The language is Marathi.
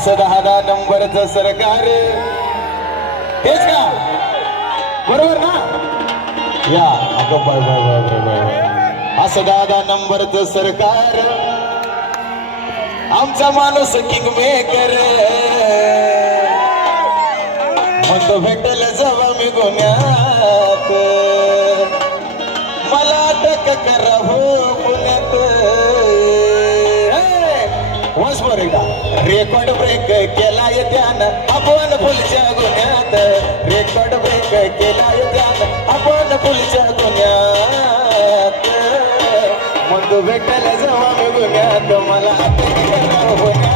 असं 10 नंबरचं सरकार तेच का बरोबर ना या अगं बाय बाय बाय बाय बाय असं 10 नंबरचं सरकार आमचा माणूस किंग मेकर मग भेटल जेव्हा मी गुन्ह्यात मला अटक करा हो पुण्यात वस बर एकदा रेकॉर्ड ब्रेक केलाय त्यानं आपण पुलच्या गुन्ह्यात रेकॉर्ड ब्रेक केलाय त्यानं आपण पुलच्या गुन्ह्यात मग भेटल जेव्हा मी गुन्ह्यात मला अटक करा हो